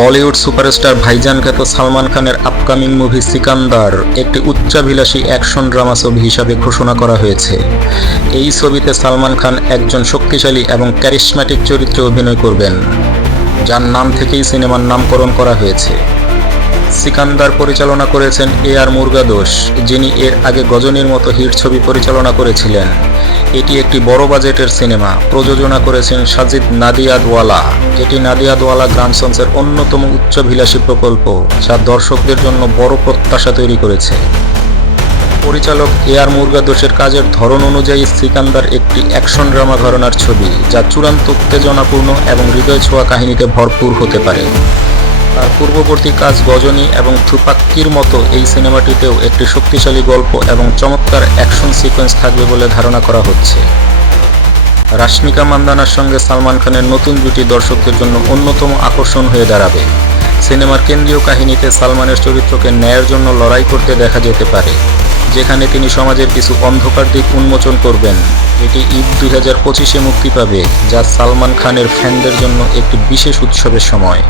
Bollywood superstar ভাইজান খ্যাত সালমান খানের আপকামিং মুভি সিকান্দার একটি উচ্চাভিলাষী অ্যাকশন ড্রামা ছবি হিসাবে ঘোষণা করা হয়েছে। এই ছবিতে সালমান খান একজন শক্তিশালী এবং ক্যারিশম্যাটিক চরিত্রে অভিনয় করবেন, যার নাম থেকেই সিনেমার নামকরণ করা হয়েছে। সিকান্দার পরিচালনা করেছেন আর মুরগাদোস, যিনি এর আগে গজনীর মতো হিট ছবি পরিচালনা করেছিলেন। এটি একটি বড় বাজেটের সিনেমা। প্রযোজনা করেছেন সাজিদ নাদিয়াদওয়ালা। এটি নাদিয়াদওয়ালা গ্রান্ডসন্সের অন্যতম উচ্চাভিলাষী প্রকল্প, যা দর্শকদের জন্য বড় প্রত্যাশা তৈরি করেছে। পরিচালক আর মুরগাদোসের কাজের ধরন অনুযায়ী সিকান্দার একটি অ্যাকশন ড্রামা ঘরানার ছবি, যা চূড়ান্ত উত্তেজনাপূর্ণ এবং হৃদয় ছোঁয়া কাহিনীতে ভরপুর হতে পারে। তার পূর্ববর্তী কাজ গজনী এবং থুপাক্কির মতো এই সিনেমাটিতেও একটি শক্তিশালী গল্প এবং চমৎকার অ্যাকশন সিকোয়েন্স থাকবে বলে ধারণা করা হচ্ছে। রাশমিকা মান্দানার সঙ্গে সালমান খানের নতুন জুটি দর্শকদের জন্য অন্যতম আকর্ষণ হয়ে দাঁড়াবে। সিনেমার কেন্দ্রীয় কাহিনীতে সালমানের চরিত্রকে ন্যায়ের জন্য লড়াই করতে দেখা যেতে পারে, যেখানে তিনি সমাজের কিছু অন্ধকার দিক উন্মোচন করবেন। এটি ঈদ 2025-এ মুক্তি পাবে, যা সালমান খানের ফ্যানদের জন্য একটি বিশেষ উৎসবের সময়।